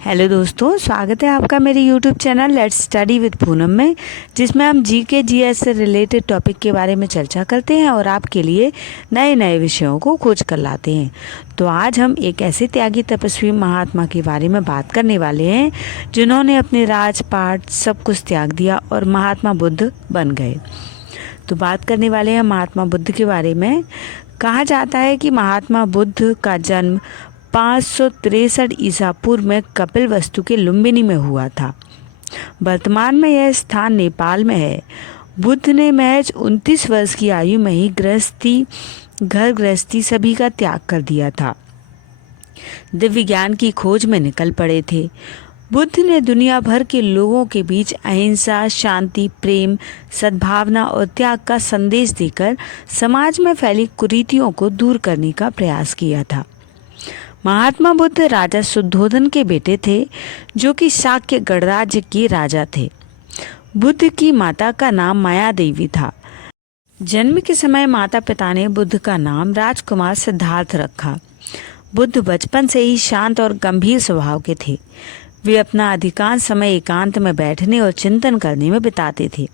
Hello दोस्तों, स्वागत है आपका मेरे YouTube channel let's study with Poonam में, जिसमें हम जीके जीएस से रिलेटेड टॉपिक के बारे में चर्चा करते हैं और आपके लिए नए नए विषयों को खोज कर लाते हैं। तो आज हम एक ऐसे त्यागी तपस्वी महात्मा के बारे में बात करने वाले हैं जिन्होंने अपने राजपाट सब कुछ त्याग दिया और महात्मा बुद्ध बन गए। तो बात करने वाले हैं महात्मा बुद्ध के बारे में। कहा जाता है कि महात्मा बुद्ध का जन्म 563 ईसा पूर्व में कपिलवस्तु के लुम्बिनी में हुआ था। वर्तमान में यह स्थान नेपाल में है। बुद्ध ने महज 29 वर्ष की आयु में ही घर गृहस्थी सभी का त्याग कर दिया था। दिव्य ज्ञान की खोज में निकल पड़े थे। बुद्ध ने दुनिया भर के लोगों के बीच अहिंसा, शांति, प्रेम, सद्भावना और त्याग का संदेश देकर समाज में फैली कुरीतियों को दूर करने का प्रयास किया था। महात्मा बुद्ध राजा शुद्धोधन के बेटे थे, जो कि शाक्य गणराज्य के राजा थे। बुद्ध की माता का नाम माया देवी था। जन्म के समय माता पिता ने बुद्ध का नाम राजकुमार सिद्धार्थ रखा। बुद्ध बचपन से ही शांत और गंभीर स्वभाव के थे। वे अपना अधिकांश समय एकांत में बैठने और चिंतन करने में बिताते थे।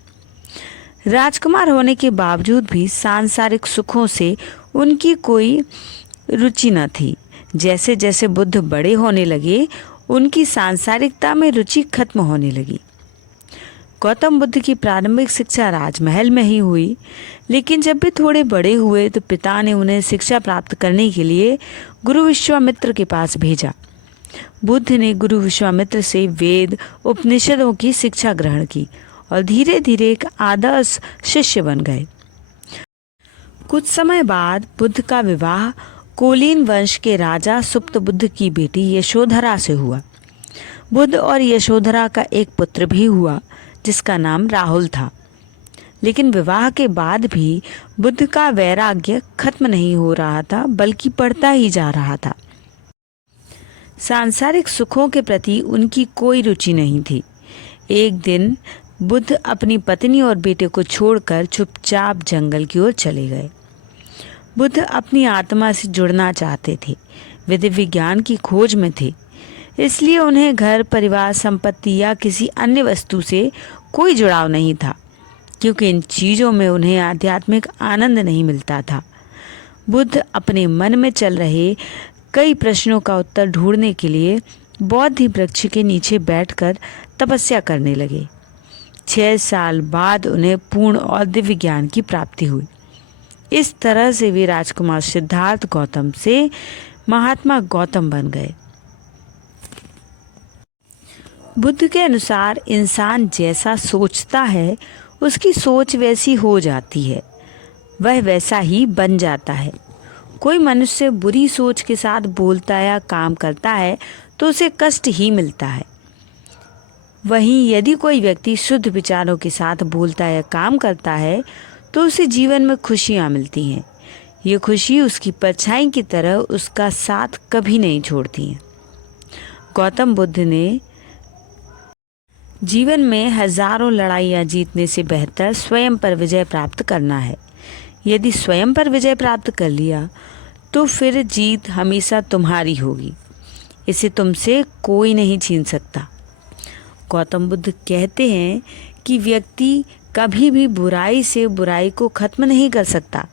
राजकुमार होने के बावजूद भी सांसारिक सुखों से उनकी कोई रुचि न थी। जैसे जैसे बुद्ध बड़े होने लगे, उनकी सांसारिकता में रुचि खत्म होने लगी। गौतम बुद्ध की प्रारंभिक शिक्षा राजमहल में ही हुई, लेकिन जब भी थोड़े बड़े हुए तो पिता ने उन्हें शिक्षा प्राप्त करने के लिए गुरु विश्वामित्र के पास भेजा। बुद्ध ने गुरु विश्वामित्र से वेद उपनिषदों की शिक्षा ग्रहण की और धीरे धीरे एक आदर्श शिष्य बन गए। कुछ समय बाद बुद्ध का विवाह कोलिन वंश के राजा सुप्तबुद्ध की बेटी यशोधरा से हुआ। बुद्ध और यशोधरा का एक पुत्र भी हुआ, जिसका नाम राहुल था। लेकिन विवाह के बाद भी बुद्ध का वैराग्य खत्म नहीं हो रहा था, बल्कि बढ़ता ही जा रहा था। सांसारिक सुखों के प्रति उनकी कोई रुचि नहीं थी। एक दिन बुद्ध अपनी पत्नी और बेटे को छोड़कर चुपचाप जंगल की ओर चले गए। बुद्ध अपनी आत्मा से जुड़ना चाहते थे। वे दिव्य ज्ञान की खोज में थे, इसलिए उन्हें घर, परिवार, संपत्ति या किसी अन्य वस्तु से कोई जुड़ाव नहीं था, क्योंकि इन चीज़ों में उन्हें आध्यात्मिक आनंद नहीं मिलता था। बुद्ध अपने मन में चल रहे कई प्रश्नों का उत्तर ढूंढने के लिए बोधि वृक्ष के नीचे बैठकर तपस्या करने लगे। 6 साल बाद उन्हें पूर्ण और दिव्य ज्ञान की प्राप्ति हुई। इस तरह से वे राजकुमार सिद्धार्थ गौतम से महात्मा गौतम बन गए। बुद्ध के अनुसार इंसान जैसा सोचता है, उसकी सोच वैसी हो जाती है, वह वैसा ही बन जाता है। कोई मनुष्य बुरी सोच के साथ बोलता या काम करता है तो उसे कष्ट ही मिलता है। वहीं यदि कोई व्यक्ति शुद्ध विचारों के साथ बोलता या काम करता है तो उसे जीवन में खुशियाँ मिलती हैं। ये खुशी उसकी परछाई की तरह उसका साथ कभी नहीं छोड़ती हैं। गौतम बुद्ध ने जीवन में हजारों लड़ाइयाँ जीतने से बेहतर स्वयं पर विजय प्राप्त करना है। यदि स्वयं पर विजय प्राप्त कर लिया तो फिर जीत हमेशा तुम्हारी होगी। इसे तुमसे कोई नहीं छीन सकता। गौतम बुद्ध कहते हैं कि व्यक्ति कभी भी बुराई से बुराई को खत्म नहीं कर सकता।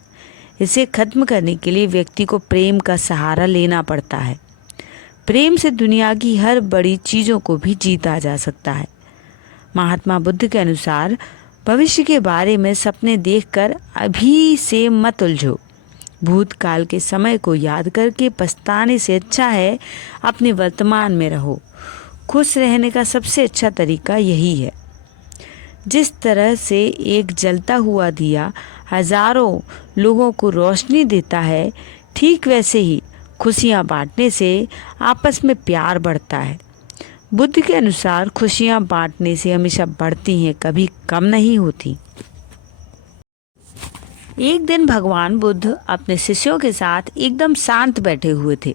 इसे खत्म करने के लिए व्यक्ति को प्रेम का सहारा लेना पड़ता है। प्रेम से दुनिया की हर बड़ी चीज़ों को भी जीता जा सकता है। महात्मा बुद्ध के अनुसार भविष्य के बारे में सपने देखकर अभी से मत उलझो। भूतकाल के समय को याद करके पछताने से अच्छा है अपने वर्तमान में रहो। खुश रहने का सबसे अच्छा तरीका यही है। जिस तरह से एक जलता हुआ दिया हजारों लोगों को रोशनी देता है, ठीक वैसे ही खुशियाँ बांटने से आपस में प्यार बढ़ता है। बुद्ध के अनुसार खुशियाँ बांटने से हमेशा बढ़ती हैं, कभी कम नहीं होती। एक दिन भगवान बुद्ध अपने शिष्यों के साथ एकदम शांत बैठे हुए थे।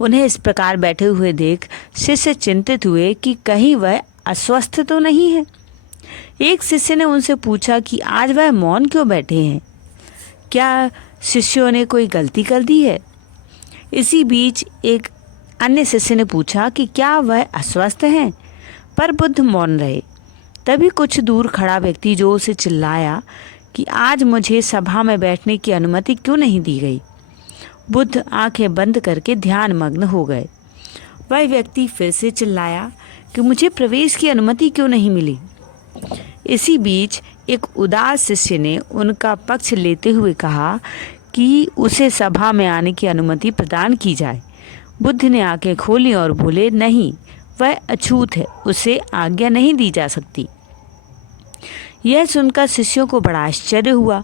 उन्हें इस प्रकार बैठे हुए देख शिष्य चिंतित हुए कि कहीं वह अस्वस्थ तो नहीं है। एक शिष्य ने उनसे पूछा कि आज वह मौन क्यों बैठे हैं? क्या शिष्यों ने कोई गलती कर दी है? इसी बीच एक अन्य शिष्य ने पूछा कि क्या वह अस्वस्थ हैं, पर बुद्ध मौन रहे। तभी कुछ दूर खड़ा व्यक्ति जोर से चिल्लाया कि आज मुझे सभा में बैठने की अनुमति क्यों नहीं दी गई। बुद्ध आंखें बंद करके ध्यान मग्न हो गए। वह व्यक्ति फिर से चिल्लाया कि मुझे प्रवेश की अनुमति क्यों नहीं मिली। इसी बीच एक उदास शिष्य ने उनका पक्ष लेते हुए कहा कि उसे सभा में आने की अनुमति प्रदान की जाए। बुद्ध ने आंखें खोली और बोले, नहीं, वह अछूत है, उसे आज्ञा नहीं दी जा सकती। यह सुनकर शिष्यों को बड़ा आश्चर्य हुआ।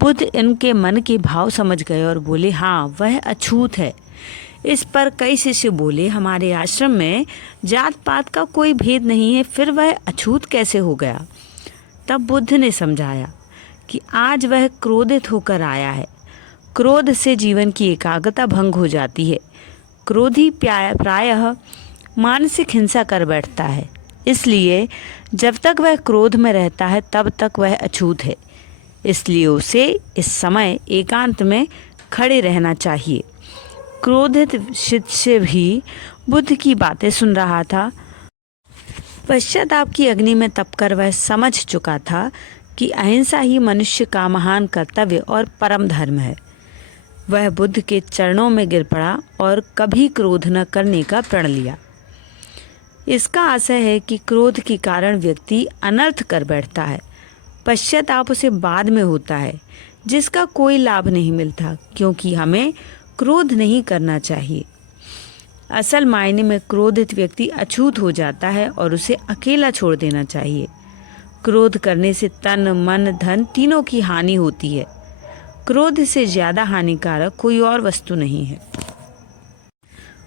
बुद्ध इनके मन के भाव समझ गए और बोले, हाँ, वह अछूत है। इस पर कई शिष्य बोले, हमारे आश्रम में जात पात का कोई भेद नहीं है, फिर वह अछूत कैसे हो गया। तब बुद्ध ने समझाया कि आज वह क्रोधित होकर आया है। क्रोध से जीवन की एकाग्रता भंग हो जाती है। क्रोधी प्रायः मानसिक हिंसा कर बैठता है, इसलिए जब तक वह क्रोध में रहता है तब तक वह अछूत है। इसलिए उसे इस समय एकांत में खड़े रहना चाहिए। क्रोधित शिष्य भी बुद्ध की बातें सुन रहा था। पश्चाताप की अग्नि में तपकर वह समझ चुका था कि अहिंसा ही मनुष्य का महान कर्तव्य और परम धर्म है। वह बुद्ध के चरणों में गिर पड़ा और कभी क्रोध न करने का प्रण लिया। इसका आशय है कि क्रोध के कारण व्यक्ति अनर्थ कर बैठता है। पश्चाताप उसे बाद में होता है, जिसका कोई लाभ नहीं मिलता, क्योंकि हमें क्रोध नहीं करना चाहिए। असल मायने में क्रोधित व्यक्ति अछूत हो जाता है और उसे अकेला छोड़ देना चाहिए। क्रोध करने से तन, मन, धन तीनों की हानि होती है। क्रोध से ज्यादा हानिकारक कोई और वस्तु नहीं है।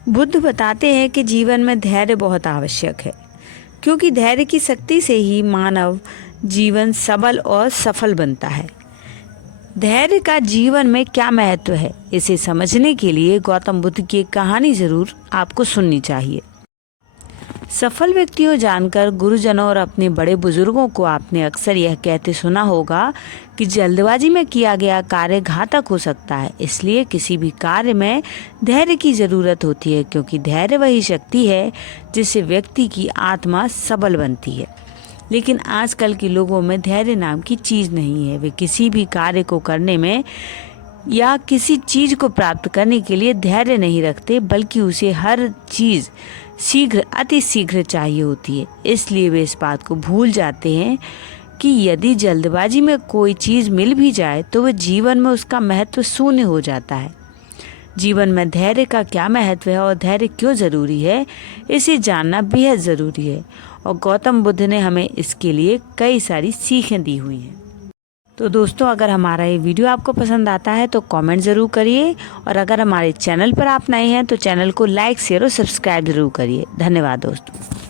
बुद्ध बताते हैं कि जीवन में धैर्य बहुत आवश्यक है, क्योंकि धैर्य की शक्ति से ही मानव जीवन सबल और सफल बनता है। धैर्य का जीवन में क्या महत्व है, इसे समझने के लिए गौतम बुद्ध की एक कहानी जरूर आपको सुननी चाहिए। सफल व्यक्तियों जानकर गुरुजनों और अपने बड़े बुजुर्गों को आपने अक्सर यह कहते सुना होगा कि जल्दबाजी में किया गया कार्य घातक हो सकता है। इसलिए किसी भी कार्य में धैर्य की ज़रूरत होती है, क्योंकि धैर्य वही शक्ति है जिससे व्यक्ति की आत्मा सबल बनती है। लेकिन आजकल के लोगों में धैर्य नाम की चीज़ नहीं है। वे किसी भी कार्य को करने में या किसी चीज़ को प्राप्त करने के लिए धैर्य नहीं रखते, बल्कि उसे हर चीज़ शीघ्र, अति शीघ्र चाहिए होती है। इसलिए वे इस बात को भूल जाते हैं कि यदि जल्दबाजी में कोई चीज़ मिल भी जाए तो वह जीवन में उसका महत्व शून्य हो जाता है। जीवन में धैर्य का क्या महत्व है और धैर्य क्यों ज़रूरी है, इसे जानना बेहद ज़रूरी है। और गौतम बुद्ध ने हमें इसके लिए कई सारी सीखें दी हुई हैं। तो दोस्तों, अगर हमारा ये वीडियो आपको पसंद आता है तो कमेंट ज़रूर करिए, और अगर हमारे चैनल पर आप नए हैं तो चैनल को लाइक, शेयर और सब्सक्राइब ज़रूर करिए। धन्यवाद दोस्तों।